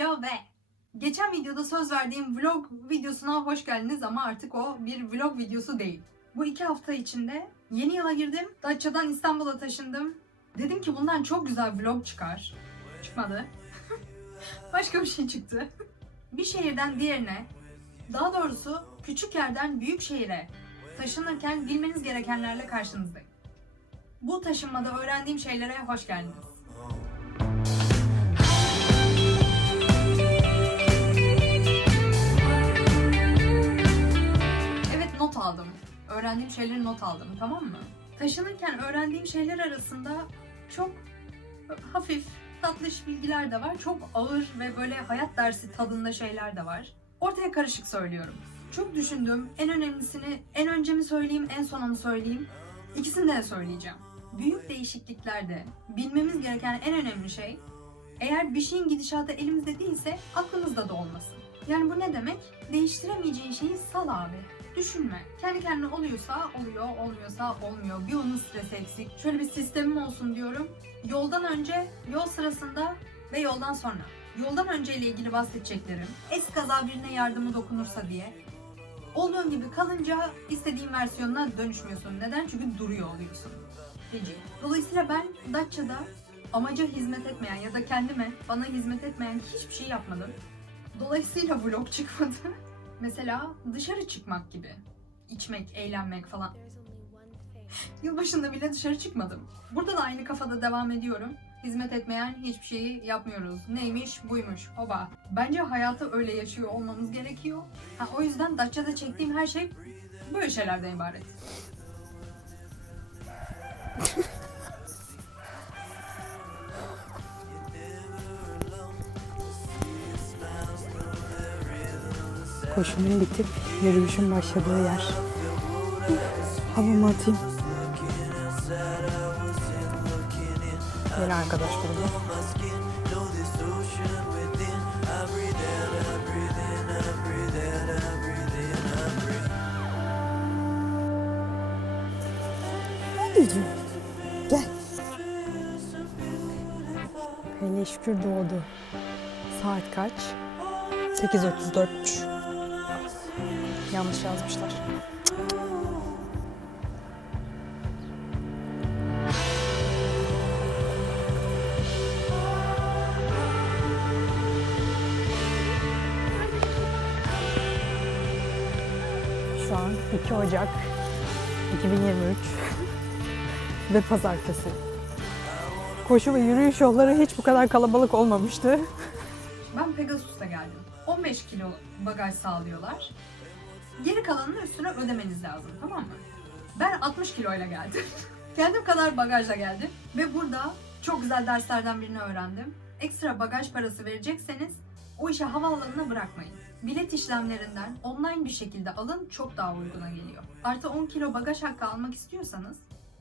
Alo ve geçen videoda söz verdiğim vlog videosuna hoş geldiniz ama artık o bir vlog videosu değil. Bu iki hafta içinde yeni yıla girdim. Datça'dan İstanbul'a taşındım. Dedim ki bundan çok güzel vlog çıkar. Çıkmadı. Başka bir şey çıktı. bir şehirden diğerine, daha doğrusu küçük yerden büyük şehire taşınırken bilmeniz gerekenlerle karşınızdayım. Bu taşınmada öğrendiğim şeylere hoş geldiniz. Şeyleri not aldım tamam mı? Taşınırken öğrendiğim şeyler arasında çok hafif, tatlış bilgiler de var. Çok ağır ve böyle hayat dersi tadında şeyler de var. Ortaya karışık söylüyorum. Çok düşündüm. En önemlisini en önce mi söyleyeyim, en sona mı söyleyeyim? İkisini de söyleyeceğim. Büyük değişikliklerde bilmemiz gereken en önemli şey eğer bir şeyin gidişatı elimizde değilse aklımızda da olmasın. Yani bu ne demek? Değiştiremeyeceğin şeyi sal abi. Düşünme. Kendi kendine oluyorsa oluyor, olmuyorsa olmuyor. Bir onun stresi eksik. Şöyle bir sistemim olsun diyorum. Yoldan önce, yol sırasında ve yoldan sonra. Yoldan önce ile ilgili bahsedeceklerim. Es kaza birine yardımı dokunursa diye. Olduğun gibi kalınca istediğin versiyonuna dönüşmüyorsun. Neden? Çünkü duruyor oluyorsun. Feci. Dolayısıyla ben Datça'da amaca hizmet etmeyen ya da kendime bana hizmet etmeyen hiçbir şey yapmadım. Dolayısıyla vlog çıkmadı. Mesela dışarı çıkmak gibi. İçmek, eğlenmek falan. Yılbaşında bile dışarı çıkmadım. Burada da aynı kafada devam ediyorum. Hizmet etmeyen hiçbir şeyi yapmıyoruz. Neymiş buymuş. Oba. Bence hayatı öyle yaşıyor olmamız gerekiyor. Ha, o yüzden Datça'da çektiğim her şey böyle şeylerden ibaret. Koşumun bitip yürüyüşün başladığı yer. Havamı atayım. Yeni arkadaş grubu. Anneciğim, gel. Hele şükür doğdu. Saat kaç? 8.34. Yanlış yazmışlar. Şu an 2 Ocak 2023 ve pazartesi. Koşu ve yürüyüş yolları hiç bu kadar kalabalık olmamıştı. Ben Pegasus'ta geldim. 15 kilo bagaj sağlıyorlar. Geri kalanını üstüne ödemeniz lazım tamam mı? Ben 60 kiloyla geldim. Kendim kadar bagajla geldim. Ve burada çok güzel derslerden birini öğrendim. Ekstra bagaj parası verecekseniz o işi havaalanına bırakmayın. Bilet işlemlerinden online bir şekilde alın çok daha uyguna geliyor. Artı 10 kilo bagaj hakkı almak istiyorsanız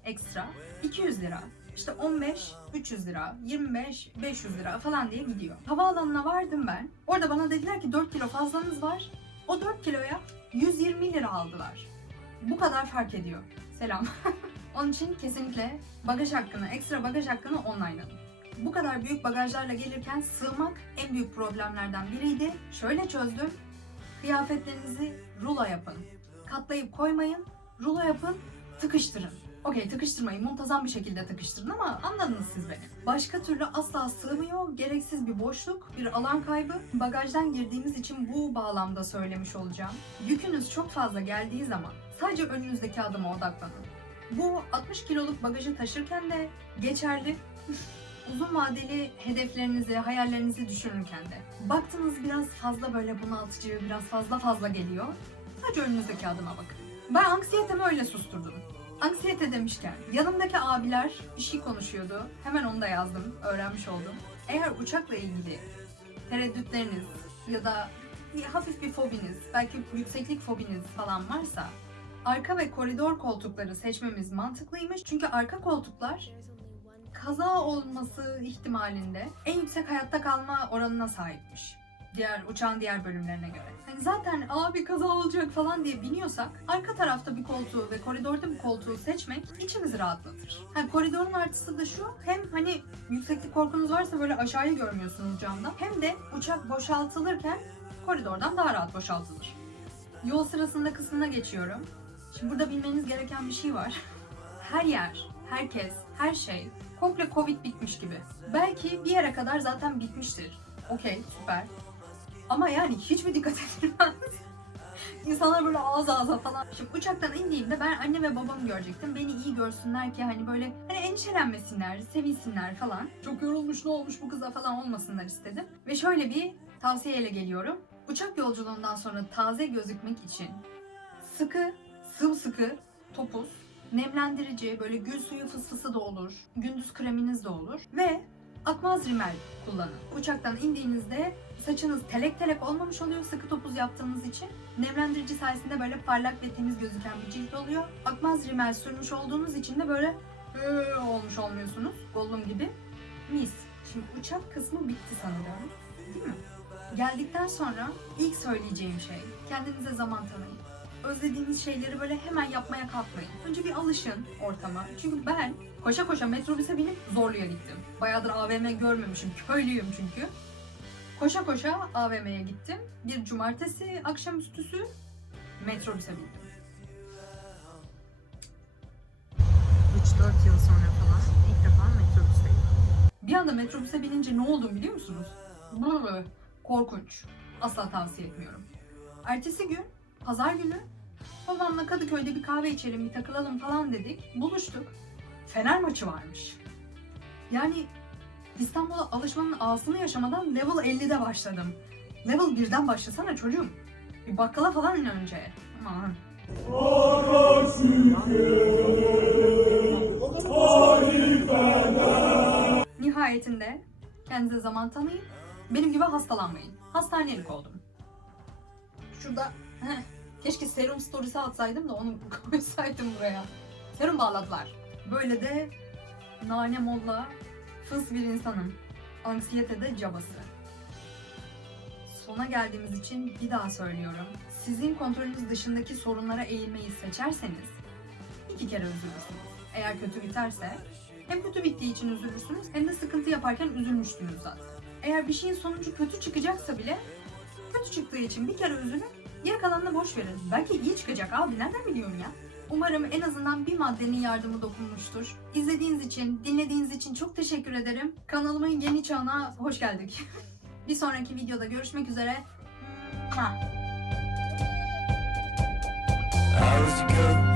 ekstra 200 lira. İşte 15 300 lira, 25 500 lira falan diye gidiyor. Havaalanına vardım ben. Orada bana dediler ki 4 kilo fazlanız var. O 4 kiloya 120 lira aldılar. Bu kadar fark ediyor. Selam. Onun için kesinlikle bagaj hakkını, ekstra bagaj hakkını online alın. Bu kadar büyük bagajlarla gelirken sığmak en büyük problemlerden biriydi. Şöyle çözdüm. Kıyafetlerinizi rulo yapın. Katlayıp koymayın. Rulo yapın, tıkıştırın. Okey tıkıştırmayın, muntazam bir şekilde tıkıştırın ama anladınız siz beni. Başka türlü asla sığmıyor, gereksiz bir boşluk, bir alan kaybı. Bagajdan girdiğimiz için bu bağlamda söylemiş olacağım. Yükünüz çok fazla geldiği zaman sadece önünüzdeki adıma odaklanın. Bu 60 kiloluk bagajı taşırken de geçerli. Uzun vadeli hedeflerinizi, hayallerinizi düşünürken de. Baktınız biraz fazla böyle bunaltıcı, biraz fazla fazla geliyor. Sadece önünüzdeki adıma bakın. Ben anksiyetemi öyle susturdum. Anksiyete demişken, yanımdaki abiler bir şey konuşuyordu. Hemen onu da yazdım, öğrenmiş oldum. Eğer uçakla ilgili tereddütleriniz ya da bir hafif bir fobiniz, belki yükseklik fobiniz falan varsa arka ve koridor koltukları seçmemiz mantıklıymış. Çünkü arka koltuklar kaza olması ihtimalinde en yüksek hayatta kalma oranına sahipmiş. Diğer uçağın diğer bölümlerine göre. Hani zaten abi kaza olacak falan diye biniyorsak arka tarafta bir koltuğu ve koridorda bir koltuğu seçmek içimizi rahatlatır. Ha, koridorun artısı da şu hem hani yükseklik korkunuz varsa böyle aşağıyı görmüyorsunuz camdan hem de uçak boşaltılırken koridordan daha rahat boşaltılır. Yol sırasında kısmına geçiyorum. Şimdi burada bilmeniz gereken bir şey var. Her yer, herkes, her şey komple Covid bitmiş gibi. Belki bir yere kadar zaten bitmiştir. Okey, süper. Ama yani hiç mi dikkat edilmez? İnsanlar böyle ağız ağza falan. Şimdi uçaktan indiğimde ben anne ve babamı görecektim. Beni iyi görsünler ki hani böyle hani endişelenmesinler, sevinsinler falan. Çok yorulmuş ne olmuş bu kıza falan olmasınlar istedim. Ve şöyle bir tavsiyeyle geliyorum. Uçak yolculuğundan sonra taze gözükmek için sıkı, sımsıkı topuz, nemlendirici, böyle gül suyu fısfısı da olur, gündüz kreminiz de olur ve akmaz rimel kullanın. Uçaktan indiğinizde saçınız telek telek olmamış oluyor sıkı topuz yaptığınız için. Nemlendirici sayesinde böyle parlak ve temiz gözüken bir cilt oluyor. Akmaz rimel sürmüş olduğunuz için de böyle "Ee" olmuş olmuyorsunuz. Gollum gibi. Mis. Şimdi uçak kısmı bitti sanırım. Değil mi? Geldikten sonra ilk söyleyeceğim şey kendinize zaman tanıyın. Özlediğiniz şeyleri böyle hemen yapmaya kalkmayın. Önce bir alışın ortama. Çünkü ben koşa koşa metrobüse binip Zorlu'ya gittim. Bayağıdır AVM görmemişim. Köylüyüm çünkü. Koşa koşa AVM'ye gittim. Bir cumartesi akşamüstüsü metrobüse bindim. 3-4 yıl sonra falan ilk defa metrobüsteyim. Bir anda metrobüse binince ne oldum biliyor musunuz? Brr, korkunç. Asla tavsiye etmiyorum. Ertesi gün, pazar günü babamla Kadıköy'de bir kahve içelim, bir takılalım falan dedik. Buluştuk. Fener maçı varmış. Yani İstanbul'a alışmanın ağasını yaşamadan level 50'de başladım. Level 1'den başlasana çocuğum. Bir bakkala falan önce. Aman. Nihayetinde kendinize zaman tanıyın. Benim gibi hastalanmayın. Hastanelik oldum. Şurada keşke serum storiesi atsaydım da onu koysaydım buraya. Serum bağladılar. Böyle de nane molla fıs bir insanım. Anksiyetede cabası. Sona geldiğimiz için bir daha söylüyorum. Sizin kontrolünüz dışındaki sorunlara eğilmeyi seçerseniz iki kere üzülürsünüz. Eğer kötü biterse hem kötü bittiği için üzülürsünüz hem de sıkıntı yaparken üzülmüştünüz zaten. Eğer bir şeyin sonucu kötü çıkacaksa bile kötü çıktığı için bir kere üzülün, boş verin. Belki iyi çıkacak abi nereden biliyorsun ya? Umarım en azından bir maddenin yardımı dokunmuştur. İzlediğiniz için, dinlediğiniz için çok teşekkür ederim. Kanalımın yeni çağına hoş geldik. bir sonraki videoda görüşmek üzere. I was a